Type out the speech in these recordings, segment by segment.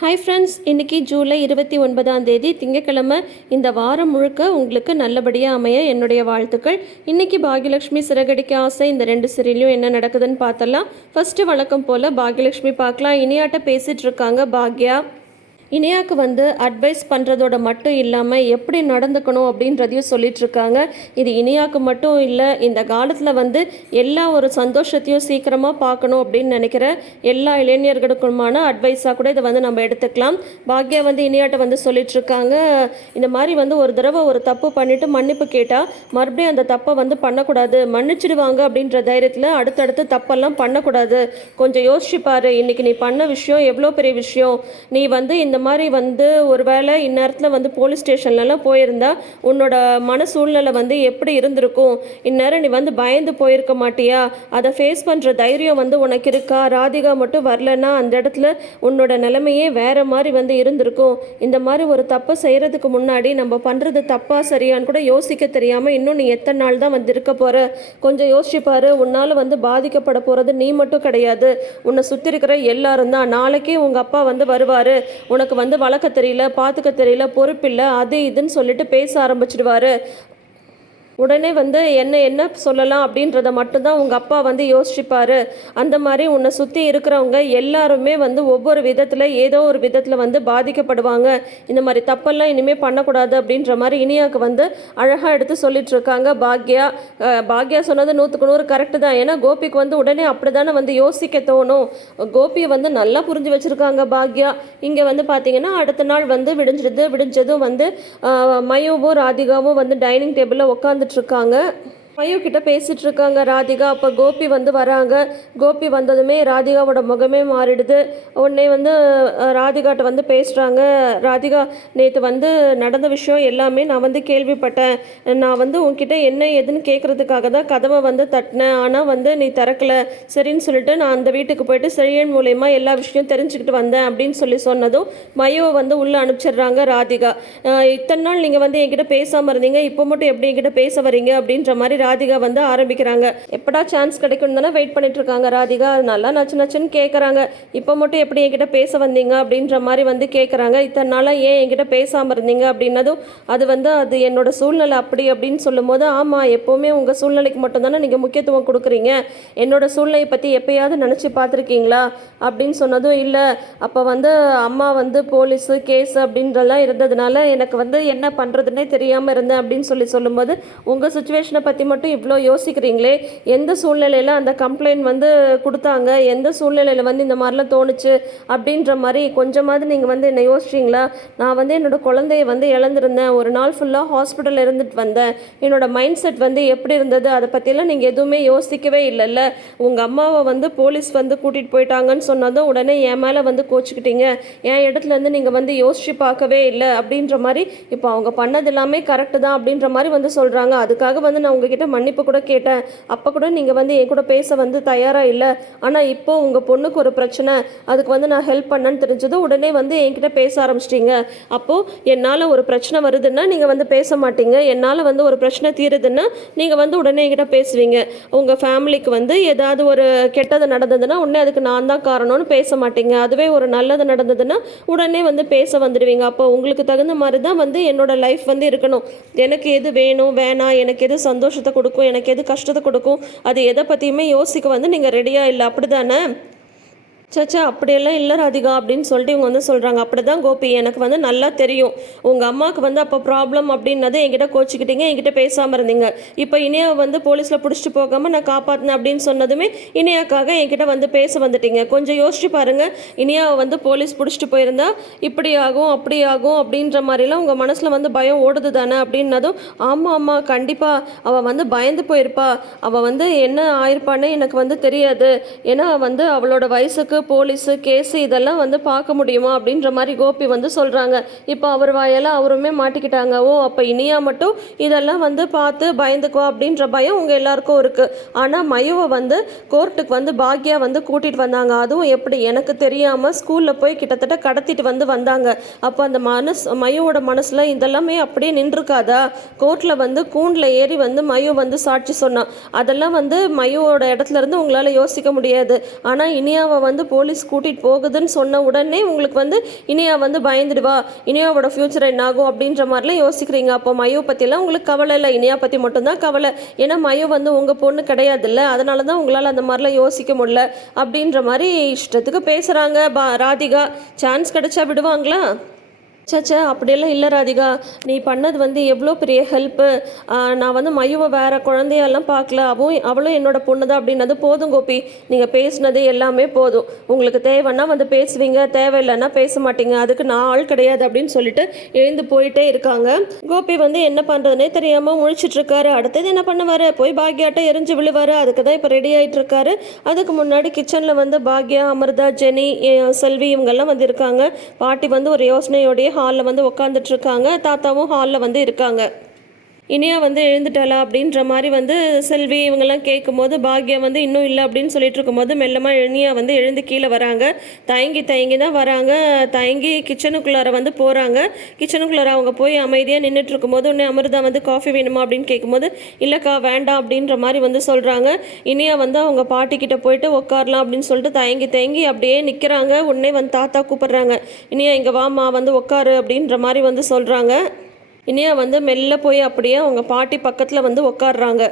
Hi friends இன்றைக்கி ஜூலை இருபத்தி ஒன்பதாம் தேதி திங்கக்கிழமை இந்த வாரம் முழுக்க உங்களுக்கு நல்லபடியாக அமைய என்னுடைய வாழ்த்துக்கள். இன்றைக்கி பாகியலட்சுமி சிறகடிக்க ஆசை. இந்த ரெண்டு சிறிலையும் என்ன நடக்குதுன்னு பார்த்தலாம் ஃபஸ்ட்டு வழக்கம் போல் பாகியலட்சுமி பார்க்கலாம். இனியாட்ட பேசிகிட்டு இருக்காங்க பாக்யா. இனியாவுக்கு வந்து அட்வைஸ் பண்ணுறதோட மட்டும் இல்லாமல் எப்படி நடந்துக்கணும் அப்படின்றதையும் சொல்லிகிட்ருக்காங்க இது இனியாவுக்கு மட்டும் இல்லை இந்த காலத்தில் வந்து எல்லா ஒரு சந்தோஷத்தையும் சீக்கிரமாக பார்க்கணும் அப்படின்னு நினைக்கிற எல்லா இளைஞர்களுக்குமான அட்வைஸாக கூட இதை வந்து நம்ம எடுத்துக்கலாம். பாக்யா வந்து இனியாட்ட வந்து சொல்லிகிட்ருக்காங்க இந்த மாதிரி வந்து ஒரு தடவை ஒரு தப்பு பண்ணிவிட்டு மன்னிப்பு கேட்டால் மறுபடியும் அந்த தப்பை வந்து பண்ணக்கூடாது. மன்னிச்சிடுவாங்க அப்படின்ற தைரியத்தில் அடுத்தடுத்து தப்பெல்லாம் பண்ணக்கூடாது. கொஞ்சம் யோசிச்சுப்பார் இன்றைக்கி நீ பண்ண விஷயம் எவ்வளோ பெரிய விஷயம். நீ வந்து இந்த மாதிரி வந்து ஒருவேளை இந்நேரத்தில் வந்து போலீஸ் ஸ்டேஷன்லலாம் போயிருந்தா உன்னோட மன சூழ்நிலை வந்து எப்படி இருந்திருக்கும்? இந்நேரம் நீ வந்து பயந்து போயிருக்க மாட்டியா? அதை ஃபேஸ் பண்ணுற தைரியம் வந்து உனக்கு இருக்கா? ராதிகா மட்டும் வரலன்னா அந்த இடத்துல உன்னோட நிலைமையே வேற மாதிரி வந்து இருந்திருக்கும். இந்த மாதிரி ஒரு தப்பை செய்கிறதுக்கு முன்னாடி நம்ம பண்ணுறது தப்பா சரியான்னு கூட யோசிக்க தெரியாமல் இன்னும் நீ எத்தனை நாள் தான் வந்து இருக்க போகிற கொஞ்சம் யோசிச்சுப்பார் உன்னால் வந்து பாதிக்கப்பட போகிறது நீ மட்டும் கிடையாது. உன்னை சுற்றி இருக்கிற எல்லாரும் தான். நாளைக்கே உங்கள் அப்பா வந்து வருவார். உனக்கு வந்து வளர்க்க தெரியல பார்த்துக்க தெரியல பொறுப்பில்லை அது இதுன்னு சொல்லிட்டு பேச ஆரம்பிச்சிடுவாரு. உடனே வந்து என்ன என்ன சொல்லலாம் அப்படின்றத மட்டும்தான் உங்கள் அப்பா வந்து யோசிச்சுப்பார். அந்த மாதிரி உன்னை சுற்றி இருக்கிறவங்க எல்லாருமே வந்து ஒவ்வொரு விதத்தில் ஏதோ ஒரு விதத்தில் வந்து பாதிக்கப்படுவாங்க. இந்த மாதிரி தப்பெல்லாம் இனிமேல் பண்ணக்கூடாது அப்படின்ற மாதிரி இனியாவுக்கு வந்து அழகாக எடுத்து சொல்லிட்டு இருக்காங்க பாக்யா பாக்யா சொன்னது நூற்றுக்கு நூறு கரெக்டு தான். ஏன்னா கோபிக்கு வந்து உடனே அப்படி தானே வந்து யோசிக்க தோணும். கோபியை வந்து நல்லா புரிஞ்சு வச்சுருக்காங்க பாக்யா. இங்கே வந்து பார்த்தீங்கன்னா அடுத்த நாள் வந்து விடிஞ்சிடுது. விடிஞ்சதும் வந்து மயோவும் ராதிகாவும் வந்து டைனிங் டேபிளில் உட்காந்து இருக்காங்க மயு கிட்ட பேசிட்டு இருக்காங்க ராதிகா. அப்போ கோபி வந்து வராங்க. கோபி வந்ததுமே ராதிகாவோட முகமே மாறிடுது. உடனே வந்து ராதிகாட்ட வந்து பேசுகிறாங்க ராதிகா நேற்று வந்து நடந்த விஷயம் எல்லாமே நான் வந்து கேள்விப்பட்டேன். நான் வந்து உன்கிட்ட என்ன ஏதுன்னு கேட்குறதுக்காக தான் கதவை வந்து தட்டினேன். ஆனால் வந்து நீ திறக்கல. சரின்னு சொல்லிட்டு நான் அந்த வீட்டுக்கு போயிட்டு செழியன் மூலயமா எல்லா விஷயம் தெரிஞ்சுக்கிட்டு வந்தேன் அப்படின்னு சொல்லி சொன்னதும் மயுவை வந்து உள்ளே அனுப்பிச்சிடுறாங்க ராதிகா. இத்தனை நாள் நீங்கள் வந்து என்கிட்ட பேசாமல் இருந்தீங்க. இப்போ மட்டும் எப்படி என்கிட்ட பேச வரீங்க அப்படின்ற மாதிரி ராதிகா வந்து ஆரம்பிக்கிறாங்க. எப்படா சான்ஸ் கிடைக்கும் தானே வெயிட் பண்ணிட்டு இருக்காங்க. ராதிகா நல்லா நச்சு நச்சுன்னு கேட்குறாங்க இப்போ மட்டும் எப்படி என்கிட்ட பேச வந்தீங்க? அப்படின்ற மாதிரி வந்து கேட்குறாங்க இத்தனை நாளாக ஏன் என்கிட்ட பேசாமல் இருந்தீங்க? அப்படின்னதும் அது வந்து அது என்னோட சூழ்நிலை அப்படி அப்படின்னு சொல்லும்போது ஆமாம் எப்போவுமே உங்கள் சூழ்நிலைக்கு மட்டும்தானே நீங்கள் முக்கியத்துவம் கொடுக்குறீங்க. என்னோட சூழ்நிலையை பற்றி எப்பயாவது நினச்சி பார்த்துருக்கீங்களா? அப்படின்னு சொன்னதும் இல்லை. அப்போ வந்து அம்மா வந்து போலீஸு கேஸ் அப்படின்றலாம் இருந்ததுனால எனக்கு வந்து என்ன பண்ணுறதுன்னே தெரியாமல் இருந்தேன் அப்படின்னு சொல்லி சொல்லும்போது உங்கள் சுச்சுவேஷனை பற்றி மட்டும் மட்டும் இவ்வளோ யோசிக்கிறீங்களே? எந்த சூழ்நிலையில் அந்த கம்ப்ளைண்ட் வந்து கொடுத்தாங்க? எந்த சூழ்நிலையில் வந்து இந்த மாதிரிலாம் தோணுச்சு? அப்படின்ற மாதிரி கொஞ்சமாவது நீங்கள் வந்து என்னை யோசிச்சிங்களா? நான் வந்து என்னோட குழந்தைய வந்து இழந்திருந்தேன். ஒரு நாள் ஃபுல்லாக ஹாஸ்பிட்டலில் இருந்துட்டு வந்தேன். என்னோடய மைண்ட் செட் வந்து எப்படி இருந்தது? அதை பற்றியெல்லாம் நீங்கள் எதுவுமே யோசிக்கவே இல்லைல்ல. உங்கள் அம்மாவை வந்து போலீஸ் வந்து கூட்டிகிட்டு போயிட்டாங்கன்னு சொன்னதும் உடனே என் மேலே வந்து கோச்சிக்கிட்டீங்க. என் இடத்துலேருந்து நீங்கள் வந்து யோசிச்சு பார்க்கவே இல்லை அப்படின்ற மாதிரி இப்போ அவங்க பண்ணது எல்லாமே கரெக்டு தான் அப்படின்ற மாதிரி வந்து சொல்கிறாங்க அதுக்காக வந்து நான் உங்ககிட்ட மன்னிப்பு கூட கேட்டேன். அப்போ கூட நீங்கள் வந்து என் கூட பேச வந்து தயாராக இல்லை. ஆனால் இப்போ உங்கள் பொண்ணுக்கு ஒரு பிரச்சனை. அதுக்கு வந்து நான் ஹெல்ப் பண்ணேன்னு தெரிஞ்சது உடனே வந்து என்கிட்ட பேச ஆரம்பிச்சிட்டிங்க. அப்போது என்னால் ஒரு பிரச்சனை வருதுன்னா நீங்கள் வந்து பேச மாட்டீங்க. என்னால் வந்து ஒரு பிரச்சனை தீருதுன்னா நீங்கள் வந்து உடனே என்கிட்ட பேசுவீங்க. உங்கள் ஃபேமிலிக்கு வந்து ஏதாவது ஒரு கெட்டது நடந்ததுன்னா உடனே அதுக்கு நான் தான் காரணம்னு பேச மாட்டீங்க. அதுவே ஒரு நல்லது நடந்ததுன்னா உடனே வந்து பேச வந்துடுவீங்க. அப்போ உங்களுக்கு தகுந்த மாதிரி தான் வந்து என்னோட லைஃப் வந்து இருக்கணும். எனக்கு எது வேணும்? வேணாம். எனக்கு எது சந்தோஷத்தை கொடுக்கும் எனக்கு எது கஷ்டத்தை கொடுக்கும் அது எதை பற்றியுமே யோசிக்க வந்து நீங்கள் ரெடியாக இல்லை. அப்படி தானே சச்சா அப்படியெல்லாம் இல்லை ராதிகா அப்படின்னு சொல்லிட்டு இவங்க வந்து சொல்கிறாங்க அப்படி தான் கோபி. எனக்கு வந்து நல்லா தெரியும். உங்கள் அம்மாவுக்கு வந்து அப்போ ப்ராப்ளம் அப்படின்னதை என்கிட்ட கோச்சிக்கிட்டீங்க. என்கிட்ட பேசாமல் இருந்தீங்க. இப்போ இனியாவை வந்து போலீஸில் பிடிச்சிட்டு போகாமல் நான் காப்பாற்றினேன் அப்படின்னு சொன்னதுமே இனியாக்காக என்கிட்ட வந்து பேச வந்துட்டீங்க. கொஞ்சம் யோசிச்சு பாருங்கள் இனியாவை வந்து போலீஸ் பிடிச்சிட்டு போயிருந்தா இப்படி ஆகும் அப்படி ஆகும் அப்படின்ற மாதிரிலாம் உங்கள் மனசில் வந்து பயம் ஓடுது தானே அப்படின்னதும் ஆமாம் ஆமாம் கண்டிப்பாக அவள் வந்து பயந்து போயிருப்பா. அவள் வந்து என்ன ஆயிருப்பான்னு எனக்கு வந்து தெரியாது. ஏன்னா வந்து அவளோட வயசுக்கு போலீஸு கேஸு இதெல்லாம் வந்து பார்க்க முடியுமா அப்படின்ற மாதிரி கோபி வந்து சொல்கிறாங்க இப்போ அவர் வாயால் அவருமே மாட்டிக்கிட்டாங்க. ஓ அப்போ இனியா மட்டும் இதெல்லாம் வந்து பார்த்து பயந்துக்கோ அப்படின்ற பயம் உங்கள் எல்லாருக்கும் இருக்குது ஆனால் மயுவை வந்து கோர்ட்டுக்கு வந்து பாக்யா வந்து கூட்டிகிட்டு வந்தாங்க. அதுவும் எப்படி? எனக்கு தெரியாமல் ஸ்கூலில் போய் கிட்டத்தட்ட கடத்திட்டு வந்து வந்தாங்க. அப்போ அந்த மனசு மயுவோட மனசில் இதெல்லாமே அப்படியே நின்றுருக்காதா? கோர்ட்டில் வந்து கூண்டில் ஏறி வந்து மயு வந்து சாட்சி சொன்னான். அதெல்லாம் வந்து மயுவோட இடத்துல இருந்து உங்களால் யோசிக்க முடியாது. ஆனால் இனியாவை வந்து போலீஸ் கூட்டிகிட்டு போகுதுன்னு சொன்ன உடனே உங்களுக்கு வந்து இனியா வந்து பயந்துடுவா. இனியாவோட ஃப்யூச்சர் என்ன ஆகும் அப்படின்ற மாதிரிலாம் யோசிக்கிறீங்க. அப்போ மயோ பற்றிலாம் உங்களுக்கு கவலை இல்லை. இனியா பற்றி மட்டும்தான் கவலை. ஏன்னா மயோ வந்து உங்கள் பொண்ணு கிடையாதுல்ல. அதனால தான் உங்களால் அந்த மாதிரிலாம் யோசிக்க முடியல. அப்படின்ற மாதிரி இஷ்டத்துக்கு பேசுகிறாங்க பா ராதிகா சான்ஸ் கிடைச்சா விடுவாங்களா? சச்சா அப்படியெல்லாம் இல்லை ராதிகா. நீ பண்ணது வந்து எவ்வளோ பெரிய ஹெல்ப்பு நான் வந்து மையுவை வேற குழந்தையெல்லாம் பார்க்கல. அவவும் அவளும் என்னோட பொண்ணு தான் அப்படின்னது போதும் கோபி. நீங்கள் பேசினது எல்லாமே போதும். உங்களுக்கு தேவைன்னா வந்து பேசுவீங்க. தேவையில்லைன்னா பேச மாட்டீங்க. அதுக்கு நான் ஆள் கிடையாது அப்படின்னு சொல்லிட்டு எழுந்து போயிட்டே இருக்காங்க. கோபி வந்து என்ன பண்ணுறதுனே தெரியாமல் முழிச்சிட்டு இருக்காரு அடுத்தது என்ன பண்ணுவார்? போய் பாக்யாட்ட எரிஞ்சு விழுவார். அதுக்கு தான் இப்போ ரெடி ஆகிட்டு இருக்காரு அதுக்கு முன்னாடி கிச்சனில் வந்து பாக்யா அமிர்தா ஜெனி செல்வி இவங்கெல்லாம் வந்து இருக்காங்க. பாட்டி வந்து ஒரு யோசனையோடைய ஹாலில் வந்து உட்காந்துட்டு இருக்காங்க. தாத்தாவும் ஹாலில் வந்து இருக்காங்க. இனியா வந்து எழுந்துட்டாளா அப்படின்ற மாதிரி வந்து செல்வி இவங்கெல்லாம் கேட்கும்போது பாக்யா வந்து இன்னும் இல்லை அப்படின்னு சொல்லிட்டு இருக்கும்போது மெல்லமாக இனியா வந்து எழுந்து கீழே வராங்க. தயங்கி தயங்கி தான் வராங்க. தயங்கி கிச்சனுக்குள்ளார வந்து போகிறாங்க கிச்சனுக்குள்ளார அவங்க போய் அமைதியாக நின்றுட்டு இருக்கும்போது உடனே அமிர்தா வந்து காஃபி வேணுமா? அப்படின்னு கேட்கும்போது இல்லைக்கா வேண்டாம் அப்படின்ற மாதிரி வந்து சொல்கிறாங்க இனியா வந்து அவங்க பாட்டிக்கிட்ட போயிட்டு உட்காரலாம் அப்படின்னு சொல்லிட்டு தயங்கி தயங்கி அப்படியே நிற்கிறாங்க உடனே வந்து தாத்தா கூப்பிட்றாங்க. இனியா இங்கே வாமா வந்து உட்காரு அப்படின்ற மாதிரி வந்து சொல்கிறாங்க இனியா வந்து மெல்ல போய் அப்படியே அவங்க பாட்டி பக்கத்தில் வந்து உட்காடுறாங்க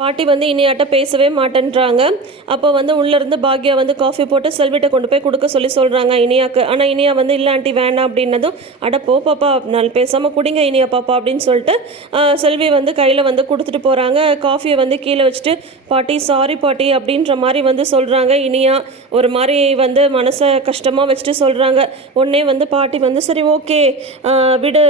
பாட்டி வந்து இனியாட்ட பேசவே மாட்டேன்றாங்க. அப்போ வந்து உள்ளேருந்து பாக்யா வந்து காஃபி போட்டு செல்விட்ட கொண்டு போய் கொடுக்க சொல்லி சொல்கிறாங்க இனியாக்கு. ஆனால் இனியா வந்து இல்லை ஆண்டி வேண்டாம் அப்படின்னதும் அட போ பாப்பா நான் பேசாமல் குடிங்க இனியா பாப்பா அப்படின்னு சொல்லிட்டு செல்வி வந்து கையில் வந்து கொடுத்துட்டு போகிறாங்க காஃபியை வந்து கீழே வச்சுட்டு பாட்டி சாரி பாட்டி அப்படின்ற மாதிரி வந்து சொல்கிறாங்க இனியா. ஒரு மாதிரி வந்து மனசை கஷ்டமாக வச்சுட்டு சொல்கிறாங்க உடனே வந்து பாட்டி வந்து சரி ஓகே. விடு.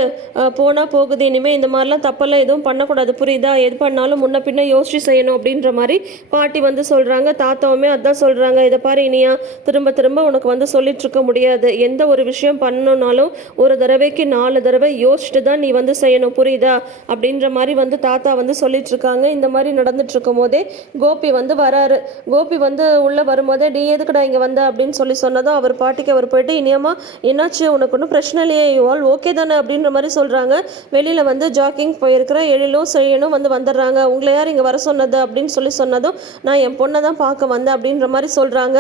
போனால் போகுது. இனிமேல் இந்த மாதிரிலாம் தப்பெல்லாம் எதுவும் பண்ணக்கூடாது. புரியுதா? எது பண்ணாலும் முன்ன பின்ன யோசிச்சு செய்யணும் அப்படின்ற மாதிரி பாட்டி வந்து சொல்கிறாங்க தாத்தாவுமே அதான் சொல்கிறாங்க இதை பாரு இனியா திரும்ப திரும்ப உனக்கு வந்து சொல்லிட்டு இருக்க முடியாது. எந்த ஒரு விஷயம் பண்ணணும்னாலும் ஒரு தடவைக்கு நாலு தடவை யோசிச்சுட்டு தான் நீ வந்து செய்யணும். புரியுதா? அப்படின்ற மாதிரி வந்து தாத்தா வந்து சொல்லிட்டு இருக்காங்க இந்த மாதிரி நடந்துட்டுருக்கும் போதே கோபி வந்து வராரு. கோபி வந்து உள்ளே வரும்போதே நீ எதுக்குடா இங்கே வந்த? அப்படின்னு சொல்லி சொன்னதும் அவர் பாட்டிக்கு அவர் போயிட்டு இனியம்மா என்னாச்சு? உனக்கு ஒன்றும் பிரச்சனை இல்லையே. ஆல் ஓகே தானே? அப்படின்ற மாதிரி சொல்கிறாங்க வெளியில் வந்து ஜாக்கிங் போயிருக்கிற எழிலும் செய்யணும் வந்து வந்துடுறாங்க. உங்களை யார் இங்கே வர சொன்னது அப்படின்னு சொல்லி சொன்னதும் நான் என் பொண்ணை தான் பார்க்க வந்தேன் அப்படின்ற மாதிரி சொல்கிறாங்க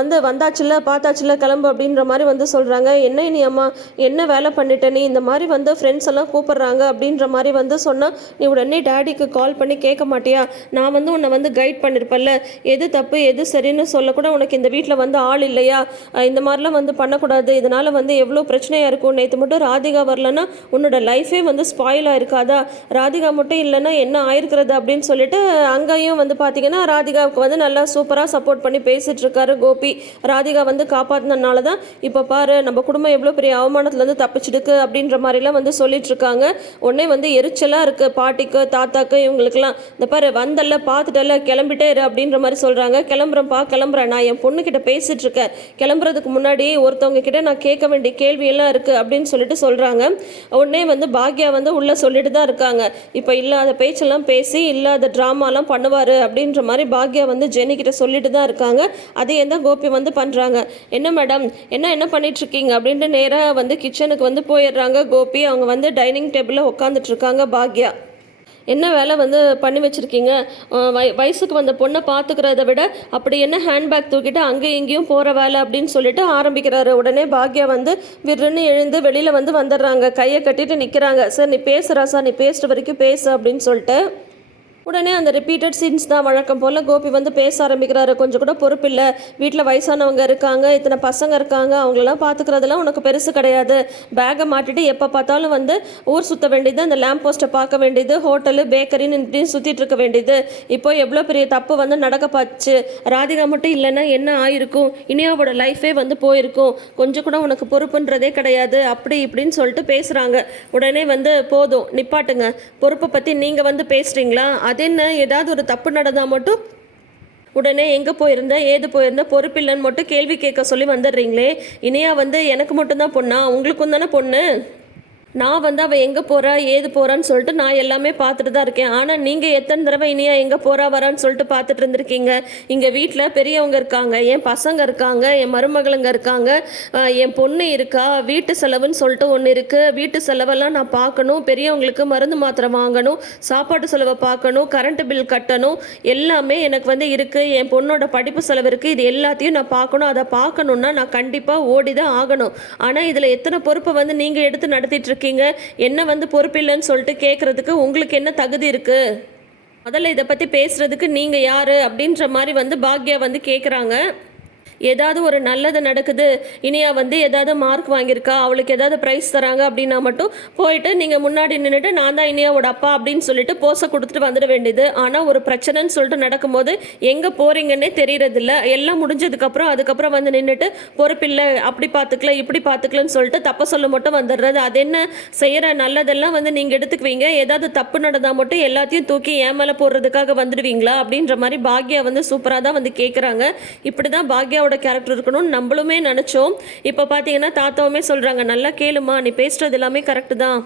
வந்து வந்தாச்சுல பார்த்தாச்சுல கிளம்பு அப்படின்ற மாதிரி வந்து சொல்கிறாங்க என்ன நீ அம்மா என்ன வேலை பண்ணிட்ட நீ? இந்த மாதிரி வந்து ஃப்ரெண்ட்ஸ் எல்லாம் கூப்பிட்றாங்க அப்படின்ற மாதிரி வந்து சொன்னால் நீ உடனே டேடிக்கு கால் பண்ணி கேட்க மாட்டியா? நான் வந்து உன்னை வந்து கைட் பண்ணியிருப்பல்ல எது தப்பு எது சரின்னு சொல்லக்கூட உனக்கு இந்த வீட்டில் வந்து ஆள் இல்லையா? இந்த மாதிரிலாம் வந்து பண்ணக்கூடாது. இதனால் வந்து எவ்வளோ பிரச்சனையாக இருக்கும்? நேற்று மட்டும் ராதிகா வரலன்னா உன்னோட லைஃபே வந்து ஸ்பாயில் ஆயிருக்காதா? ராதிகா மட்டும் இல்லைன்னா என்ன ஆயிருக்கிறது அப்படின்னு சொல்லிட்டு அங்கேயும் வந்து பார்த்தீங்கன்னா ராதிகாவுக்கு வந்து நல்லா சூப்பராக சப்போர்ட் பண்ணி பேசிகிட்டு இருக்காரு கோபி. ராதிகா வந்து காப்பாற்றினால தான் இப்போ பாரு நம்ம குடும்பம் எவ்வளோ பெரிய அவமானத்துலேருந்து தப்பிச்சிடுக்கு அப்படின்ற மாதிரிலாம் வந்து சொல்லிட்டு இருக்காங்க உடனே வந்து எரிச்சலாக இருக்குது பாட்டிக்கு தாத்தாக்கு இவங்களுக்குலாம் இந்த பாரு வந்தல்ல பார்த்துட்டல்ல கிளம்பிட்டே இரு அப்படின்ற மாதிரி சொல்கிறாங்க கிளம்புறேன்ப்பா கிளம்புறேன். நான் என் பொண்ணுக்கிட்ட பேசிகிட்டு இருக்கேன் கிளம்புறதுக்கு முன்னாடி ஒருத்தவங்க கிட்ட நான் கேட்க வேண்டிய கேள்வியெல்லாம் இருக்குது அப்படின்னு சொல்லிட்டு சொல்கிறாங்க உடனே வந்து பாக்யா வந்து உள்ளே சொல்லிட்டு தான் இருக்காங்க. இப்போ இல்லாத பேச்செல்லாம் பேசி இல்லாத ட்ராமாலாம் பண்ணுவார் அப்படின்ற மாதிரி பாக்யா வந்து ஜெனிக்கிட்ட சொல்லிட்டு தான் இருக்காங்க. அதையே தான் கோபி வந்து பண்ணுறாங்க என்ன மேடம்? என்ன என்ன பண்ணிகிட்ருக்கீங்க அப்படின்ட்டு நேராக வந்து கிச்சனுக்கு வந்து போயிடுறாங்க கோபி. அவங்க வந்து டைனிங் டேபிளில் உட்காந்துட்ருக்காங்க பாக்யா. என்ன வேலை வந்து பண்ணி வச்சுருக்கீங்க? வய வயசுக்கு வந்த பொண்ணை பார்த்துக்கிறத விட அப்படி என்ன ஹேண்ட்பேக் தூக்கிட்டு அங்கேயும் இங்கேயும் போகிற வேலை அப்படின்னு சொல்லிட்டு ஆரம்பிக்கிறாரு. உடனே பாக்யா வந்து விருன்னு எழுந்து வெளியில் வந்து வந்துடுறாங்க. கையை கட்டிட்டு நிற்கிறாங்க சார் நீ பேசுகிறா சார். நீ பேசுகிற வரைக்கும் பேசு அப்படின்னு சொல்லிட்டு உடனே அந்த ரிப்பீட்டட் சீன்ஸ் தான் வழக்கம் போல் கோபி வந்து பேச ஆரம்பிக்கிறாரு. கொஞ்சம் கூட பொறுப்பில்லை வீட்டில் வயசானவங்க இருக்காங்க இத்தனை பசங்க இருக்காங்க அவங்களெல்லாம் பார்த்துக்கிறதெல்லாம் உனக்கு பெருசு கிடையாது. பேக்கை மாட்டிட்டு எப்போ பார்த்தாலும் வந்து ஊர் சுற்ற வேண்டியது அந்த லேம்ப் போஸ்ட்டை பார்க்க வேண்டியது ஹோட்டலு பேக்கரின்னு இப்படின்னு சுற்றிட்டு இருக்க வேண்டியது. இப்போ எவ்வளோ பெரிய தப்பு வந்து நடக்க பார்த்துச்சு ராதிகா மட்டும் இல்லைன்னா என்ன ஆயிருக்கும்? இனியாவோட லைஃபே வந்து போயிருக்கும். கொஞ்சம் கூட உனக்கு பொறுப்புன்றதே கிடையாது. அப்படி இப்படின்னு சொல்லிட்டு பேசுகிறாங்க உடனே வந்து போதும் நிப்பாட்டுங்க. பொறுப்பை பற்றி நீங்கள் வந்து பேசுகிறீங்களா அது என்ன ஏதாவது ஒரு தப்பு நடந்தால் மட்டும் உடனே எங்கே போயிருந்த ஏது போயிருந்த பொறுப்பில்லைன்னு மட்டும் கேள்வி கேட்க சொல்லி வந்துடுறீங்களே. இனியா வந்து எனக்கு மட்டும்தான் பொண்ணா? உங்களுக்கும் தானே பொண்ணு? நான் வந்து அவள் எங்கே போகிறா ஏது போகிறான்னு சொல்லிட்டு நான் எல்லாமே பார்த்துட்டு தான் இருக்கேன். ஆனால் நீங்கள் எத்தனை தடவை இனியா எங்கே போகிறா வரான்னு சொல்லிட்டு பார்த்துட்டு இருந்திருக்கீங்க? இங்கே வீட்டில் பெரியவங்க இருக்காங்க என் பசங்க இருக்காங்க என் மருமகளுங்க இருக்காங்க என் பொண்ணு இருக்கா வீட்டு செலவுன்னு சொல்லிட்டு ஒன்று இருக்குது வீட்டு செலவெல்லாம் நான் பார்க்கணும் பெரியவங்களுக்கு மருந்து மாத்திரை வாங்கணும் சாப்பாட்டு செலவை பார்க்கணும் கரண்ட் பில் கட்டணும் எல்லாமே எனக்கு வந்து இருக்குது என் பொண்ணோட படிப்பு செலவு இருக்குது இது எல்லாத்தையும் நான் பார்க்கணும். அதை பார்க்கணுன்னா நான் கண்டிப்பாக ஓடி தான் ஆகணும். ஆனால் இதில் எத்தனை பொறுப்பை வந்து நீங்கள் எடுத்து நடத்திட்டு இருக்கீங்க? என்ன வந்து பொறுப்பில்லைன்னு சொல்லிட்டு கேட்குறதுக்கு உங்களுக்கு என்ன தகுதி இருக்குது முதல்ல இதை பற்றி பேசுகிறதுக்கு நீங்கள் யார்? அப்படின்ற மாதிரி வந்து பாக்யா வந்து கேட்குறாங்க ஏதாவது ஒரு நல்லது நடக்குது இனியா வந்து ஏதாவது மார்க் வாங்கியிருக்கா அவளுக்கு ஏதாவது ப்ரைஸ் தராங்க அப்படின்னா மட்டும் போயிட்டு நீங்கள் முன்னாடி நின்றுட்டு நான் தான் இனியாவோட அப்பா அப்படின்னு சொல்லிட்டு போஸை கொடுத்துட்டு வந்துட வேண்டியது. ஆனால் ஒரு பிரச்சனைன்னு சொல்லிட்டு நடக்கும்போது எங்கே போகிறீங்கன்னே தெரியறதில்ல. எல்லாம் முடிஞ்சதுக்கப்புறம் அதுக்கப்புறம் வந்து நின்றுட்டு பொறுப்பில்லை அப்படி பார்த்துக்கல இப்படி பார்த்துக்கலன்னு சொல்லிட்டு தப்ப சொல்ல மட்டும் வந்துடுறது. அது என்ன செய்கிற நல்லதெல்லாம் வந்து நீங்கள் எடுத்துக்குவீங்க. ஏதாவது தப்பு நடந்தால் மட்டும் எல்லாத்தையும் தூக்கி ஏன் மேலே போடுறதுக்காக வந்துடுவீங்களா அப்படின்ற மாதிரி பாக்யா வந்து சூப்பராக தான் வந்து கேட்குறாங்க இப்படி தான் பாக்யாவோட கேரக்டர் இருக்கணும்னு நம்மளுமே நினச்சோம். இப்போ பார்த்தீங்கன்னா தாத்தாவுமே சொல்கிறாங்க நல்லா கேளுமா நீ பேசுகிறது எல்லாமே கரெக்டு தான்.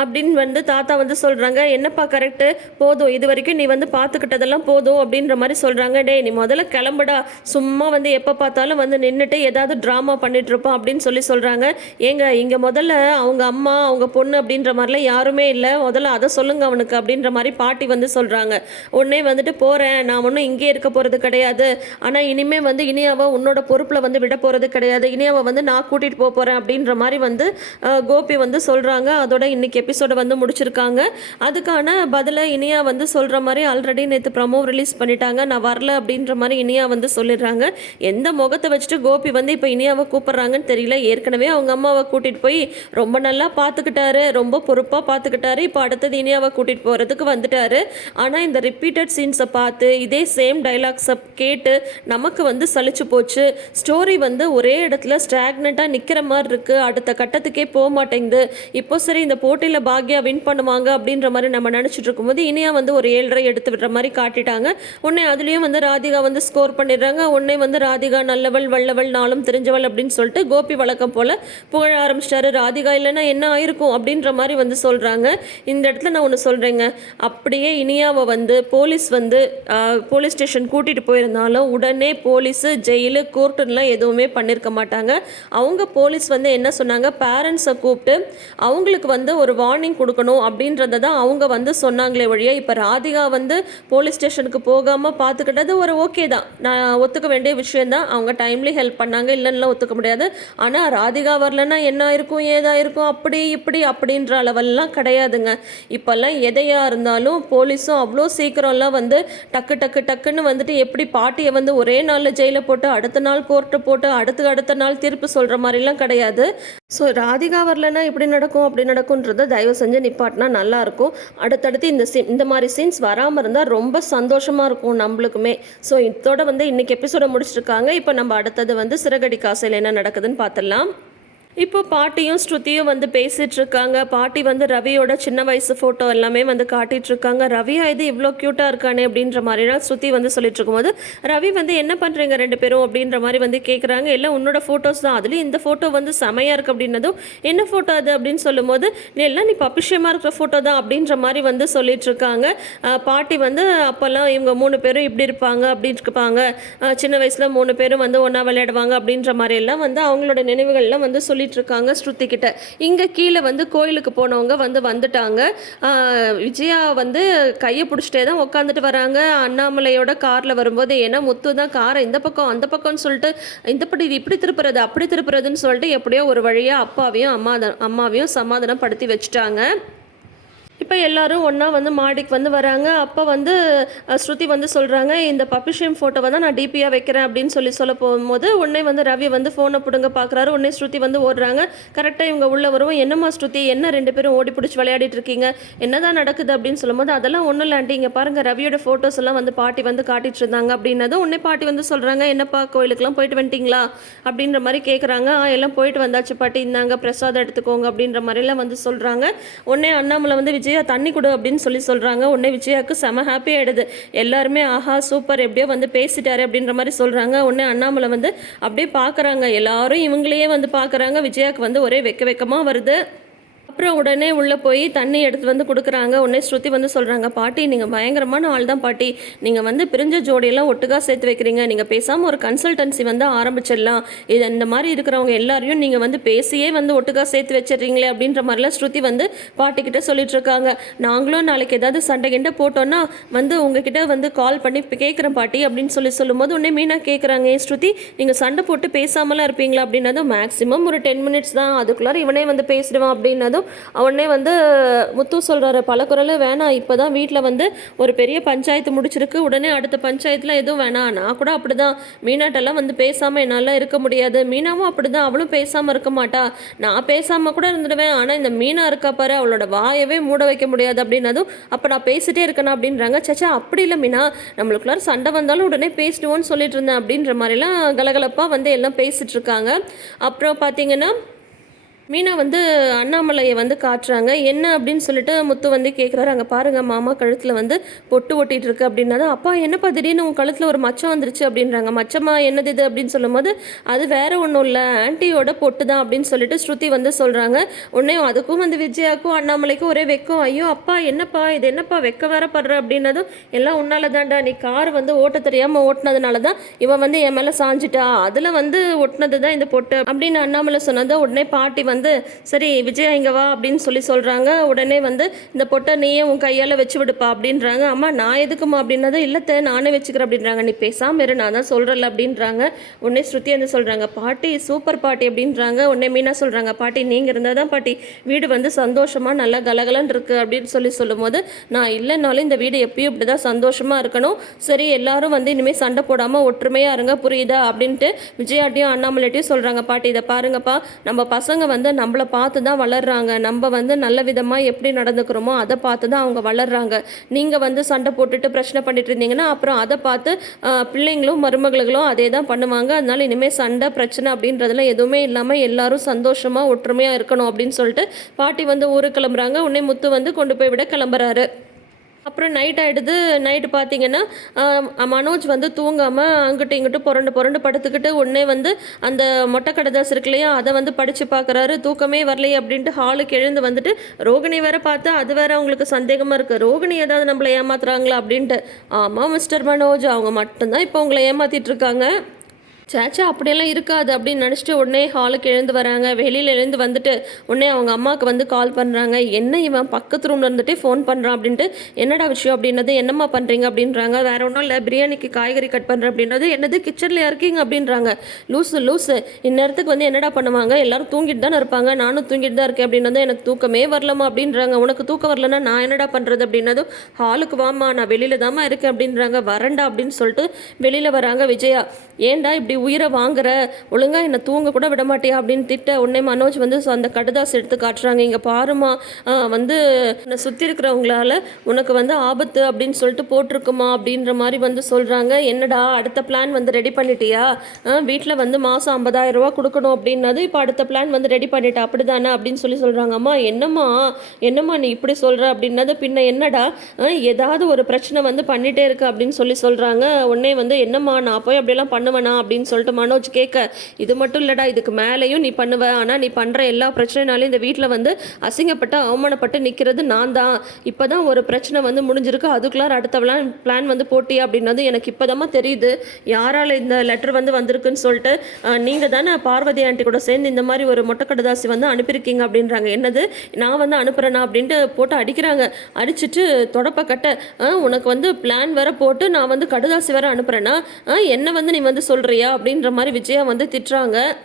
அப்படின்னு வந்து தாத்தா வந்து சொல்கிறாங்க என்னப்பா கரெக்டு போதும். இது வரைக்கும் நீ வந்து பார்த்துக்கிட்டதெல்லாம் போதும் அப்படின்ற மாதிரி சொல்கிறாங்க டேய் நீ முதல்ல கிளம்புடா. சும்மா வந்து எப்போ பார்த்தாலும் வந்து நின்றுட்டு ஏதாவது ட்ராமா பண்ணிட்டு அப்படின்னு சொல்லி சொல்கிறாங்க ஏங்க இங்கே முதல்ல அவங்க அம்மா அவங்க பொண்ணு அப்படின்ற மாதிரிலாம் யாருமே இல்லை. முதல்ல அதை சொல்லுங்க அவனுக்கு அப்படின்ற மாதிரி பாட்டி வந்து சொல்கிறாங்க உடனே வந்துட்டு போகிறேன் நான் ஒன்றும் இங்கே இருக்க போகிறது கிடையாது. ஆனால் இனிமேல் வந்து இனியாவை உன்னோட பொறுப்பில் வந்து விட போகிறது கிடையாது. இனியாவை வந்து நான் கூட்டிகிட்டு போக போகிறேன் அப்படின்ற மாதிரி வந்து கோபி வந்து சொல்கிறாங்க அதோட இன்னைக்கு எபிசோடை வந்து முடிச்சிருக்காங்க. அதுக்கான பதிலை இனியா வந்து சொல்கிற மாதிரி ஆல்ரெடி நேற்று ப்ரமோ ரிலீஸ் பண்ணிட்டாங்க. நான் வரல அப்படின்ற மாதிரி இனியா வந்து சொல்லிடுறாங்க. எந்த முகத்தை வச்சுட்டு கோபி வந்து இப்போ இனியாவை கூப்பிட்றாங்கன்னு தெரியல. ஏற்கனவே அவங்க அம்மாவை கூட்டிகிட்டு போய் ரொம்ப நல்லா பார்த்துக்கிட்டாரு. ரொம்ப பொறுப்பாக பார்த்துக்கிட்டாரு. இப்போ அடுத்தது இனியாவை கூட்டிகிட்டு போகிறதுக்கு வந்துட்டாரு. ஆனால் இந்த ரிப்பீட்டட் சீன்ஸை பார்த்து இதே சேம் டைலாக்ஸை கேட்டு நமக்கு வந்து சலிச்சு போச்சு. ஸ்டோரி வந்து ஒரே இடத்துல ஸ்டாக்னண்ட்டாக நிற்கிற மாதிரி இருக்குது அடுத்த கட்டத்துக்கே போக மாட்டேங்குது. இப்போ சரி இந்த போட்டியில் பாக்யா வின் பண்ணுவாங்க அப்படின்ற மாதிரி நம்ம நினச்சிட்டு இருக்கும்போது இனியா வந்து ஒரு ஏழரை எடுத்து விடுற மாதிரி காட்டிட்டாங்க. உடனே அதுலேயும் வந்து ராதிகா வந்து ஸ்கோர் பண்ணிடுறாங்க. உடனே வந்து ராதிகா நல்லவள் வல்லவள் நாளும் தெரிஞ்சவள் அப்படின்னு சொல்லிட்டு கோபி வழக்கம் போல் புகழ ஆரம்பிச்சிட்டாரு. ராதிகா இல்லைன்னா என்ன ஆயிருக்கும் அப்படின்ற மாதிரி வந்து சொல்கிறாங்க இந்த இடத்துல நான் ஒன்று சொல்கிறேங்க அப்படியே இனியாவை வந்து போலீஸ் வந்து போலீஸ் ஸ்டேஷன் கூட்டிகிட்டு போயிருந்தாலும் உடனே போலீஸு ஜெயிலு கோர்ட்டுலாம் எதுவுமே பண்ணியிருக்க மாட்டாங்க. அவங்க போலீஸ் வந்து என்ன சொன்னாங்க? பேரண்ட்ஸை கூப்பிட்டு அவங்களுக்கு வந்து ஒரு வார்னிங் கொடுக்கணும் அப்படின்றத தான் அவங்க வந்து சொன்னாங்களே ஒழிய இப்போ ராதிகா வந்து போலீஸ் ஸ்டேஷனுக்கு போகாமல் பார்த்துக்கிட்டது ஒரு ஓகே தான். நான் ஒத்துக்க வேண்டிய விஷயந்தான் அவங்க டைம்லி ஹெல்ப் பண்ணாங்க இல்லைன்னா ஒத்துக்க முடியாது. ஆனால் ராதிகா வரலன்னா என்ன இருக்கும் ஏதா இருக்கும் அப்படி இப்படி அப்படின்ற அளவெல்லாம் கிடையாதுங்க. இப்போல்லாம் எதையாக இருந்தாலும் போலீஸும் அவ்வளோ சீக்கிரம்லாம் வந்து டக்கு டக்கு டக்குன்னு வந்துட்டு எப்படி பாட்டியை வந்து ஒரே நாளில் ஜெயிலில் போட்டு அடுத்த நாள் கோர்ட்டு போட்டு அடுத்து அடுத்த நாள் தீர்ப்பு சொல்கிற மாதிரிலாம் கிடையாது. ஸோ ராதிகா வரலன்னா இப்படி நடக்கும் அப்படி நடக்கும்ன்றது தயவு செஞ்சு நிப்பாட்டினா நல்லா இருக்கும் அடுத்தடுத்து இந்த சீன் இந்த மாதிரி சீன்ஸ் வராமல் இருந்தால் ரொம்ப சந்தோஷமாக இருக்கும் நம்மளுக்குமே. ஸோ இதோட வந்து இன்னைக்கு எபிசோட முடிச்சிருக்காங்க. இப்போ நம்ம அடுத்தது வந்து சிறகடி காசையில் என்ன நடக்குதுன்னு பார்த்துடலாம் இப்போ பாட்டியும் ஸ்ருதியும் வந்து பேசிட்டு இருக்காங்க பாட்டி வந்து ரவியோட சின்ன வயசு ஃபோட்டோ எல்லாமே வந்து காட்டிட்டு இருக்காங்க ரவியா இது இவ்வளோ க்யூட்டாக இருக்கானே அப்படின்ற மாதிரிலாம் ஸ்ருதி வந்து சொல்லிட்டு இருக்கும்போது ரவி வந்து என்ன பண்ணுறீங்க ரெண்டு பேரும்? அப்படின்ற மாதிரி வந்து கேட்குறாங்க எல்லாம் உன்னோட ஃபோட்டோஸ் தான். அதுலேயும் இந்த ஃபோட்டோ வந்து செமையாக இருக்குது அப்படின்னதும் என்ன ஃபோட்டோ அது? அப்படின்னு சொல்லும்போது எல்லாம் நீ பப்பிஷயமாக இருக்கிற ஃபோட்டோ தான். அப்படின்ற மாதிரி வந்து சொல்லிட்டு இருக்காங்க பாட்டி வந்து அப்போல்லாம் இவங்க மூணு பேரும் இப்படி இருப்பாங்க அப்படின்னு இருப்பாங்க. சின்ன வயசில் மூணு பேரும் வந்து ஒன்றா விளையாடுவாங்க அப்படின்ற மாதிரி எல்லாம் வந்து அவங்களோட நினைவுகள்லாம் வந்து சொல்லி இருக்காங்க ஸ்ருதி கிட்ட. இங்கே கீழே வந்து கோயிலுக்கு போனவங்க வந்து வந்துட்டாங்க. விஜயா வந்து கையை பிடிச்சிட்டே தான் உட்காந்துட்டு வராங்க. அண்ணாமலையோட காரில் வரும்போது ஏன்னா முத்து தான் காரை இந்த பக்கம் அந்த பக்கம்னு சொல்லிட்டு இந்த படி இது இப்படி திருப்புறது அப்படி திருப்புறதுன்னு சொல்லிட்டு எப்படியோ ஒரு வழியாக அப்பாவையும் அம்மா அம்மாவையும் சமாதானப்படுத்தி வச்சுட்டாங்க. இப்போ எல்லாரும் ஒன்றா வந்து மாடிக்கு வந்து வராங்க. அப்போ வந்து ஸ்ருதி வந்து சொல்கிறாங்க இந்த பப்பிஷியம் ஃபோட்டோவை தான் நான் டிபியாக வைக்கிறேன் அப்படின்னு சொல்லி சொல்ல போகும்போது உடனே வந்து ரவி வந்து ஃபோனை பிடுங்க பார்க்குறாரு உடனே ஸ்ருதி வந்து ஓடுறாங்க. கரெக்டாக இவங்க உள்ளே வருவோம். என்னம்மா ஸ்ருதி? என்ன ரெண்டு பேரும் ஓடி பிடிச்சி விளையாடிட்டு இருக்கீங்க? என்னதான் நடக்குது? அப்படின்னு சொல்லும்போது அதெல்லாம் ஒன்றும் இல்லாண்டி இங்கே பாருங்கள் ரவியோட ஃபோட்டோஸ் எல்லாம் வந்து பாட்டி வந்து காட்டிட்டு இருந்தாங்க. அப்படின்னதும் உடனே பாட்டி வந்து சொல்கிறாங்க என்னப்பா கோயிலுக்குலாம் போயிட்டு வந்துட்டிங்களா? அப்படின்ற மாதிரி கேட்குறாங்க ஆ எல்லாம் போயிட்டு வந்தாச்சு பாட்டி. இந்தாங்க பிரசாதம் எடுத்துக்கோங்க. அப்படின்ற மாதிரிலாம் வந்து சொல்கிறாங்க உடனே அண்ணாமலை வந்து விஜய் தண்ணி கொடு அப்படின்னு சொல்லி சொல்கிறாங்க உடனே விஜயாவுக்கு செம ஹாப்பி ஆகிடுது எல்லாருமே ஆஹா சூப்பர் எப்படியோ வந்து பேசிட்டாரு அப்படின்ற மாதிரி சொல்கிறாங்க உடனே அண்ணாமலை வந்து அப்படியே பார்க்குறாங்க. எல்லாரும் இவங்களையே வந்து பார்க்குறாங்க. விஜயாவுக்கு வந்து ஒரே வெக்க வெக்கமாக வருது. அப்புறம் உடனே உள்ளே போய் தண்ணி எடுத்து வந்து கொடுக்குறாங்க. உடனே ஸ்ருதி வந்து சொல்கிறாங்க பாட்டி நீங்கள் பயங்கரமான ஆள் தான் பாட்டி. நீங்கள் வந்து பிரிஞ்ச ஜோடியெல்லாம் ஒட்டுக்கா சேர்த்து வைக்கிறீங்க. நீங்கள் பேசாமல் ஒரு கன்சல்டன்சி வந்து ஆரம்பிச்சிடலாம். இது இந்த மாதிரி இருக்கிறவங்க எல்லாரையும் நீங்கள் வந்து பேசியே வந்து ஒட்டுக்கா சேர்த்து வச்சிடுறீங்களே அப்படின்ற மாதிரிலாம் ஸ்ருதி வந்து பாட்டிக்கிட்ட சொல்லிட்டு இருக்காங்க. நாங்களும் நாளைக்கு ஏதாவது சண்டை கிண்டை போட்டோன்னா வந்து உங்ககிட்ட வந்து கால் பண்ணி கேட்குறேன் பாட்டி அப்படின்னு சொல்லி சொல்லும்போது உடனே மீனா கேட்குறாங்க ஏன் ஸ்ருதி நீங்கள் சண்டை போட்டு பேசாமலாம் இருப்பீங்களா? அப்படின்னதும் மேக்ஸிமம் ஒரு டென் மினிட்ஸ் தான். அதுக்குள்ளார இவனே வந்து பேசிடுவான் அப்படின்னதும் அவனே வந்து முத்து சொல்கிறாரு பல குரல் வேணாம். இப்போ தான் வீட்டில் வந்து ஒரு பெரிய பஞ்சாயத்து முடிச்சிருக்கு. உடனே அடுத்த பஞ்சாயத்தில் எதுவும் வேணாம். நான் கூட அப்படி தான் மீனாட்டெல்லாம் வந்து பேசாமல் என்னால் இருக்க முடியாது. மீனாவும் அப்படி தான் அவளும் பேசாமல் இருக்க மாட்டா. நான் பேசாமல் கூட இருந்துடுவேன். ஆனால் இந்த மீனா இருக்கா பாரு. அவளோட வாயவே மூட வைக்க முடியாது. அப்படின்னதும் அப்போ நான் பேசிட்டே இருக்கணும் அப்படின்றாங்க. சச்சா அப்படி இல்லை மீனா. நம்மளுக்குள்ளார சண்டை வந்தாலும் உடனே பேசிடுவோன்னு சொல்லிட்டு இருந்தேன். அப்படின்ற மாதிரிலாம் கலகலப்பாக வந்து எல்லாம் பேசிட்டு இருக்காங்க. அப்புறம் பார்த்தீங்கன்னா மீனா வந்து அண்ணாமலையை வந்து காட்டுறாங்க. என்ன அப்படின்னு சொல்லிட்டு முத்து வந்து கேட்குறாரு அங்கே பாருங்க மாமா கழுத்தில் வந்து பொட்டு ஒட்டிட்டு இருக்கு அப்படின்னா அப்பா என்னப்பா திடீர்னு உன் கழுத்தில் ஒரு மச்சம் வந்துருச்சு அப்படின்றாங்க. மச்சமா என்னது இது அப்படின்னு சொல்லும்போது அது வேற ஒன்றும் இல்லை. ஆன்ட்டியோட பொட்டு தான் அப்படின்னு சொல்லிட்டு ஸ்ருதி வந்து சொல்கிறாங்க உடனே அதுக்கும் வந்து விஜயாக்கும் அண்ணாமலைக்கும் ஒரே வெக்கம். ஐயோ அப்பா என்னப்பா இது? என்னப்பா வெக்க வேற படுற அப்படின்னதும் எல்லாம் உன்னால தான்டா. நீ கார் வந்து ஓட்ட தெரியாமல் ஓட்டினதுனால தான் இவன் வந்து என் மேலே சாஞ்சிட்டா. அதில் வந்து ஒட்டினது தான் இந்த பொட்டு அப்படின்னு அண்ணாமலை சொன்னதை உடனே பாட்டி வந்து வந்து சரி விஜயா இங்கே வா அப்படின்னு சொல்லி சொல்கிறாங்க உடனே வந்து இந்த பொட்டை நீயே உன் கையால் வச்சு விடுப்பா அப்படின்றாங்க. அம்மா நான் எதுக்குமா அப்படின்னது இல்லத்தை நானே வச்சுக்கிறேன் அப்படின்றாங்க. நீ பேசாமல் இரு நான் தான் சொல்கிறல அப்படின்றாங்க. உடனே ஸ்ருதி வந்து சொல்கிறாங்க பாட்டி சூப்பர் பாட்டி அப்படின்றாங்க. உடனே மீனா சொல்கிறாங்க பாட்டி நீங்கள் இருந்தால் தான் பாட்டி வீடு வந்து சந்தோஷமாக நல்லா கலகலன்னு இருக்குது அப்படின்னு சொல்லி சொல்லும்போது நான் இல்லைனாலும் இந்த வீடு எப்பயும் இப்படி தான் சந்தோஷமாக இருக்கணும். சரி எல்லாரும் வந்து இனிமேல் சண்டை போடாமல் ஒற்றுமையாக இருங்க புரியுதா? அப்படின்ட்டு விஜயாட்டியும் அண்ணாமலைட்டையும் சொல்கிறாங்க பாட்டி இதை பாருங்கப்பா நம்ம பசங்க வந்து நம்மளை பார்த்து தான் வளர்றாங்க. நம்ம வந்து நல்ல விதமாக எப்படி நடந்துக்கிறோமோ அதை பார்த்து தான் அவங்க வளர்கிறாங்க நீங்கள் வந்து சண்டை போட்டுட்டு பிரச்சனை பண்ணிட்டு இருந்தீங்கன்னா அப்புறம் அதை பார்த்து பிள்ளைங்களும் மருமகளும் அதே தான் பண்ணுவாங்க. அதனால இனிமேல் சண்டை பிரச்சனை அப்படின்றதுலாம் எதுவுமே இல்லாமல் எல்லாரும் சந்தோஷமாக ஒற்றுமையாக இருக்கணும் அப்படின்னு சொல்லிட்டு பாட்டி வந்து ஊருக்கு கிளம்புறாங்க. உன்னை முத்து வந்து கொண்டு போய் விட கிளம்புறாரு. அப்புறம் நைட் ஆகிடுது நைட்டு பார்த்தீங்கன்னா மனோஜ் வந்து தூங்காமல் அங்கிட்டு இங்கிட்டு புரண்டு புரண்டு படுத்துக்கிட்டு உடனே வந்து அந்த மொட்டை கடதாஸ் இருக்கு இல்லையா அதை வந்து படித்து பார்க்குறாரு தூக்கமே வரலையே அப்படின்ட்டு ஹாலுக்கு எழுந்து வந்துட்டு ரோகிணி வேற பார்த்தா அது வேற அவங்களுக்கு சந்தேகமாக இருக்குது ரோகிணி ஏதாவது நம்மளை ஏமாத்துறாங்களா அப்படின்ட்டு. ஆமாம் மிஸ்டர் மனோஜ் அவங்க மட்டும்தான் இப்போ உங்களை ஏமாத்திட்டு இருக்காங்க. சேச்சா அப்படியெல்லாம் இருக்காது அப்படின்னு நினச்சிட்டு உடனே ஹாலுக்கு எழுந்து வராங்க. வெளியில் எழுந்து வந்துட்டு உடனே அவங்க அம்மாவுக்கு வந்து கால் பண்ணுறாங்க என்ன இவன்? பக்கத்து ரூமில் இருந்துகிட்டே ஃபோன் பண்ணுறான் அப்படின்ட்டு என்னடா விஷயம்? அப்படின்னது என்னம்மா பண்ணுறீங்க அப்படின்றாங்க. வேற ஒன்றும் இல்லை. பிரியாணிக்கு காய்கறி கட் பண்ணுறேன் அப்படின்றது என்னது? கிச்சனில் இருக்கீங்க? அப்படின்றாங்க. லூஸு லூஸு இந்நேரத்துக்கு வந்து என்னடா பண்ணுவாங்க? எல்லாரும் தூங்கிட்டு தானே இருப்பாங்க. நானும் தூங்கிட்டு தான் இருக்கேன். அப்படின்னதும் எனக்கு தூக்கமே வரலமா அப்படின்றாங்க. உனக்கு தூக்கம் வரலன்னா நான் என்னடா பண்ணுறது அப்படின்னதும் ஹாலுக்கு வாமா நான் வெளியில் தாம்மா இருக்கேன். அப்படின்றாங்க. வரண்டா அப்படின்னு சொல்லிட்டு வெளியில் வராங்க விஜயா. ஏன்டா இப்படி உயிரை வாங்குற ஒழுங்காக என்னை தூங்க கூட விட மாட்டியா அப்படின்னு திட்ட உடனே மனோஜ் வந்து அந்த கடுதாஸ் எடுத்து காட்டுறாங்க. இங்கே பாருமா வந்து உன்னை சுற்றி இருக்கிறவங்களால உனக்கு வந்து ஆபத்து அப்படின்னு சொல்லிட்டு போட்டிருக்குமா? அப்படின்ற மாதிரி வந்து சொல்கிறாங்க என்னடா அடுத்த பிளான் வந்து ரெடி பண்ணிட்டியா? வீட்டில் வந்து மாதம் ஐம்பதாயிரம் ரூபா கொடுக்கணும் அப்படின்னது இப்போ அடுத்த பிளான் வந்து ரெடி பண்ணிட்டா அப்படிதானே? அப்படின்னு சொல்லி சொல்கிறாங்க அம்மா என்னம்மா என்னம்மா நீ இப்படி சொல்கிற அப்படின்னது பின்ன என்னடா ஆ, ஏதாவது ஒரு பிரச்சனை வந்து பண்ணிட்டே இருக்கு அப்படின்னு சொல்லி சொல்கிறாங்க உடனே வந்து என்னம்மா நான் போய் அப்படியெல்லாம் பண்ணுவேனா? அப்படின்னு சொல்லிட்டு மனோஜ் கேட்க இது மட்டும் இல்லடா இதுக்கு மேலேயும் நீ பண்ணுவ. ஆனால் நீ பண்ணுற எல்லா பிரச்சனைனாலையும் இந்த வீட்டில் வந்து அசிங்கப்பட்டு அவமானப்பட்டு நிற்கிறது நான் தான். இப்போ தான் ஒரு பிரச்சனை வந்து முடிஞ்சிருக்கு. அதுக்குள்ளார அடுத்த பிளான் பிளான் வந்து போட்டியா அப்படின்னது எனக்கு இப்போதாம்மா தெரியுது. யாரால் இந்த லெட்டர் வந்து வந்திருக்குன்னு சொல்லிட்டு நீங்கள் தானே பார்வதி ஆண்டி கூட சேர்ந்து இந்த மாதிரி ஒரு மொட்டைக்கடதாசி வந்து அனுப்பியிருக்கீங்க அப்படின்றாங்க. என்னது? நான் வந்து அனுப்புகிறேனா அப்படின்ட்டு போட்டு அடிக்கிறாங்க. அடிச்சுட்டு தொடப்ப கட்ட ஆ, உனக்கு வந்து பிளான் வேற போட்டு நான் வந்து கடுதாசி வேற அனுப்புகிறேன்னா என்ன வந்து நீ வந்து சொல்கிறியா அப்படின்ற மாதிரி விஜயா வந்து திட்டுறாங்க.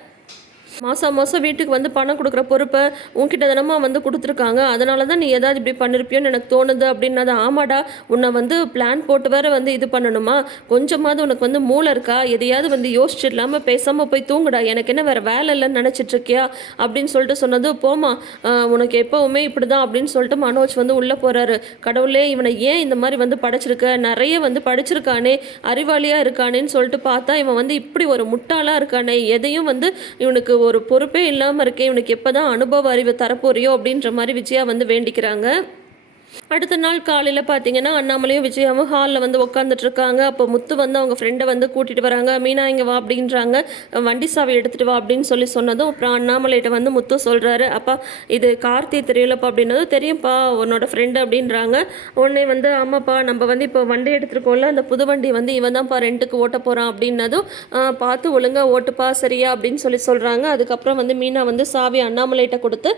மாதம் மாதம் வீட்டுக்கு வந்து பணம் கொடுக்குற பொறுப்பை உன்கிட்ட தினமா வந்து கொடுத்துருக்காங்க. அதனால தான் நீ ஏதாவது இப்படி பண்ணிருப்பியோன்னு எனக்கு தோணுது அப்படின்னா ஆமாடா உன்னை வந்து பிளான் போட்டு வேற வந்து இது பண்ணணுமா? கொஞ்சமாவது உனக்கு வந்து மூளை இருக்கா? எதையாவது வந்து யோசிச்சு இல்லாமல் பேசாமல் போய் தூங்குடா. எனக்கு என்ன வேற வேலை இல்லைன்னு நினச்சிட்டு இருக்கியா அப்படின்னு சொல்லிட்டு சொன்னது போமா உனக்கு எப்போவுமே இப்படி தான் அப்படின்னு சொல்லிட்டு மனோஜ் வந்து உள்ளே போகிறாரு கடவுளே இவனை ஏன் இந்த மாதிரி வந்து படைச்சிருக்க? நிறைய வந்து படிச்சிருக்கானே அறிவாளியாக இருக்கானேன்னு சொல்லிட்டு பார்த்தா இவன் வந்து இப்படி ஒரு முட்டாளாக இருக்கானே. எதையும் வந்து இவனுக்கு ஒரு பொறுப்பே இல்லாமல் இருக்கே இவனுக்கு எப்போ தான் அனுபவ அறிவு தரப்போறியோ அப்படின்ற மாதிரி விஜயா வந்து வேண்டிக்கிறாங்க. அடுத்த நாள் காலையில் பார்த்தீங்கன்னா அண்ணாமலையும் விஜயாவும் ஹாலில் வந்து உட்காந்துட்டு இருக்காங்க. அப்போ முத்து வந்து அவங்க ஃப்ரெண்டை வந்து கூட்டிகிட்டு வராங்க. மீனா இங்கே வா அப்படின்றாங்க. வண்டி சாவி எடுத்துகிட்டு வா அப்படின்னு சொல்லி சொன்னதும் அப்புறம் அண்ணாமலைகிட்ட வந்து முத்து சொல்கிறாரு அப்பா இது கார்த்தி தெரியலப்பா அப்படின்னதும் தெரியும்ப்பா உன்னோட ஃப்ரெண்டு அப்படின்றாங்க. உடனே வந்து ஆமாப்பா நம்ம வந்து இப்போ வண்டி எடுத்துருக்கோம்ல அந்த புது வண்டி வந்து இவன் தான்ப்பா ரெண்டுக்கு ஓட்ட போகிறான் அப்படின்னதும் பார்த்து ஒழுங்காக ஓட்டுப்பா சரியா அப்படின்னு சொல்லி சொல்கிறாங்க அதுக்கப்புறம் வந்து மீனா வந்து சாவி அண்ணாமலைகிட்ட கொடுத்து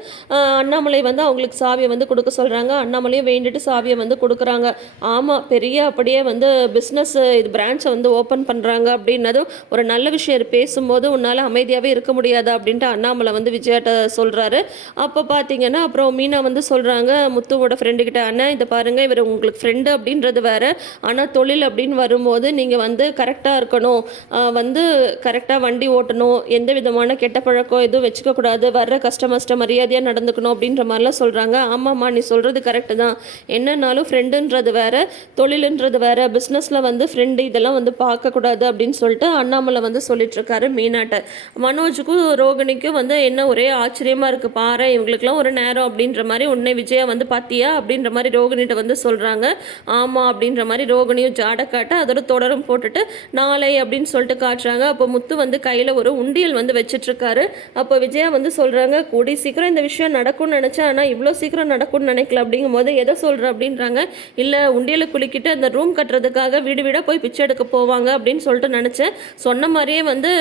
அண்ணாமலை வந்து அவங்களுக்கு சாவியை வந்து கொடுக்க சொல்கிறாங்க அண்ணாமலையும் வேண்டிட்டு சாவியை வந்து கொடுக்குறாங்க. ஆமாம் பெரிய அப்படியே வந்து பிஸ்னஸ் இது பிரான்ச்சை வந்து ஓப்பன் பண்ணுறாங்க அப்படின்னதும் ஒரு நல்ல விஷயம். பேசும்போது உன்னால் அமைதியாகவே இருக்க முடியாது அப்படின்ட்டு அண்ணாமலை வந்து விஜயாட்ட சொல்கிறாரு அப்போ பார்த்தீங்கன்னா அப்புறம் மீனா வந்து சொல்கிறாங்க முத்துவோட ஃப்ரெண்டுக்கிட்ட அண்ணா இதை பாருங்கள் இவர் உங்களுக்கு ஃப்ரெண்டு அப்படின்றது வேறு. ஆனால் தொழில் அப்படின்னு வரும்போது நீங்கள் வந்து கரெக்டாக இருக்கணும். வந்து கரெக்டாக வண்டி ஓட்டணும். எந்த விதமான கெட்ட பழக்கம் எதுவும் வச்சுக்கக்கூடாது. வர்ற கஸ்டமர்ஸ்ட்ட மரியாதையாக நடந்துக்கணும். அப்படின்ற மாதிரிலாம் சொல்கிறாங்க ஆமாம்மா நீ சொல்கிறது கரெக்டு தான். என்னன்னாலும் ஃப்ரெண்டுன்றது வேற தொழிலுன்றது வேற பிஸ்னஸில் வந்து ஃப்ரெண்டு இதெல்லாம் வந்து பார்க்கக்கூடாது அப்படின்னு சொல்லிட்டு அண்ணாமலை வந்து சொல்லிட்டுருக்காரு மீனாட்டை. மீனாட்ட மனோஜுக்கும் ரோகிணிக்கும் வந்து என்ன ஒரே ஆச்சரியமாக இருக்குது பாரு இவங்களுக்குலாம் ஒரு நேரம் அப்படின்ற மாதிரி உன்னை விஜயா வந்து பார்த்தியா அப்படின்ற மாதிரி ரோகிணிகிட்ட வந்து சொல்கிறாங்க ஆமாம் அப்படின்ற மாதிரி ரோகிணியும் ஜாட காட்ட அதோட தொடரும் போட்டுட்டு நாளை அப்படின்னு சொல்லிட்டு காட்டுறாங்க. அப்போ முத்து வந்து கையில் ஒரு உண்டியல் வந்து வச்சிட்ருக்காரு அப்போ விஜயா வந்து சொல்கிறாங்க கூடி சீக்கிரம் இந்த விஷயம் நடக்கும்னு நினச்சா ஆனால் இவ்வளோ சீக்கிரம் நடக்கும்னு நினைக்கல. அப்படிங்கும்போது எதை சொல்கிற அப்படின்றாங்க. இல்லை உண்டியில் குளிக்கிட்டு அந்த ரூம் கட்டுறதுக்காக வீடு வீடாக போய் பிச்சை எடுக்க போவாங்க அப்படின்னு சொல்லிட்டு நினச்சேன். சொன்ன மாதிரியே வந்து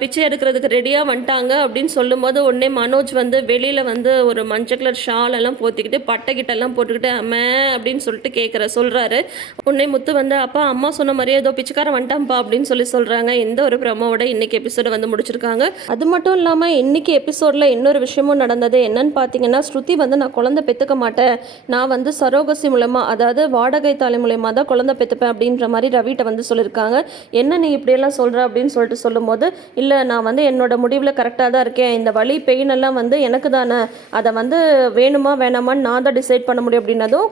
பிச்சை எடுக்கிறதுக்கு ரெடியாக வந்துட்டாங்க அப்படின்னு சொல்லும்போது உடனே மனோஜ் வந்து வெளியில் வந்து ஒரு மஞ்சள் கலர் ஷால் எல்லாம் போத்திக்கிட்டு பட்டைக்கிட்டெல்லாம் போட்டுக்கிட்டு அம்மே அப்படின்னு சொல்லிட்டு கேட்குற சொல்கிறாரு உடனே முத்து வந்து அப்பா அம்மா சொன்ன மாதிரியே ஏதோ பிச்சைக்காரன் வந்துட்டான்ப்பா அப்படின்னு சொல்லி சொல்கிறாங்க இந்த ஒரு ப்ரமோவோட இன்னைக்கு எபிசோட வந்து முடிச்சிருக்காங்க. அது மட்டும் இல்லாமல் இன்னைக்கு எபிசோடில் இன்னொரு விஷயமும் நடந்தது. என்னன்னு பார்த்தீங்கன்னா ஸ்ருதி வந்து நான் குழந்தை பெற்றுக்க மாட்டேன். நான் நான் வந்து சரோகசி மூலமாக அதாவது வாடகை தாலி மூலயமா தான் குழந்தை பெற்றுப்பேன் அப்படின்ற மாதிரி ரவிட்ட வந்து சொல்லியிருக்காங்க. என்ன நீ இப்படியெல்லாம் சொல்கிற அப்படின்னு சொல்லிட்டு சொல்லும்போது இல்லை நான் வந்து என்னோட முடிவில் கரெக்டாக தான் இருக்கேன். இந்த வழி பெயின் எல்லாம் வந்து எனக்கு தானே. அதை வந்து வேணுமா வேணாமான்னு நான் தான் டிசைட் பண்ண முடியும் அப்படின்னதும்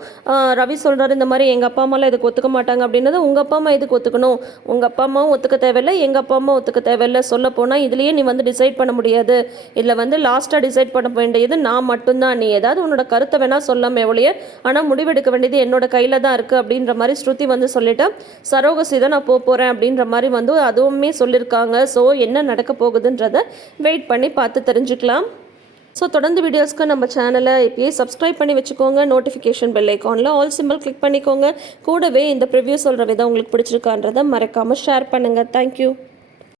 ரவி சொல்கிறார் இந்த மாதிரி எங்கள் அப்பா அம்மாலாம் இதுக்கு ஒத்துக்க மாட்டாங்க அப்படின்னதும் உங்கள் அப்பா அம்மா இதுக்கு ஒத்துக்கணும்? உங்கள் அப்பா அம்மாவும் ஒத்துக்க தேவையில்லை எங்கள் அப்பா அம்மா ஒத்துக்க தேவையில்லை. சொல்ல போனால் இதுலேயே நீ வந்து டிசைட் பண்ண முடியாது. இதில் வந்து லாஸ்ட்டாக டிசைட் பண்ண வேண்டியது நான் மட்டும்தான். நீ ஏதாவது உன்னோட கருத்தை வேணால் சொல்லாமல் எவ்வளோ ஆனால் முடிவெடுக்க வேண்டியது என்னோட கையில் தான் இருக்குது அப்படின்ற மாதிரி ஸ்ருதி வந்து சொல்லிட்டா சரோகசி தான் நான் போக போகிறேன் அப்படின்ற மாதிரி வந்து அதுவுமே சொல்லியிருக்காங்க ஸோ என்ன நடக்க போகுதுன்றதை வெயிட் பண்ணி பார்த்து தெரிஞ்சுக்கலாம். ஸோ தொடர்ந்து வீடியோஸ்க்கு நம்ம சேனலை இப்பயே சப்ஸ்கிரைப் பண்ணி வச்சுக்கோங்க. நோட்டிஃபிகேஷன் பெல் ஐக்கானில் ஆல் சிம்பிள் கிளிக் பண்ணிக்கோங்க. கூடவே இந்த ப்ரிவ்யூ சொல்கிற விதம் உங்களுக்கு பிடிச்சிருக்கான்றதை மறக்காமல் ஷேர் பண்ணுங்கள் தேங்க்யூ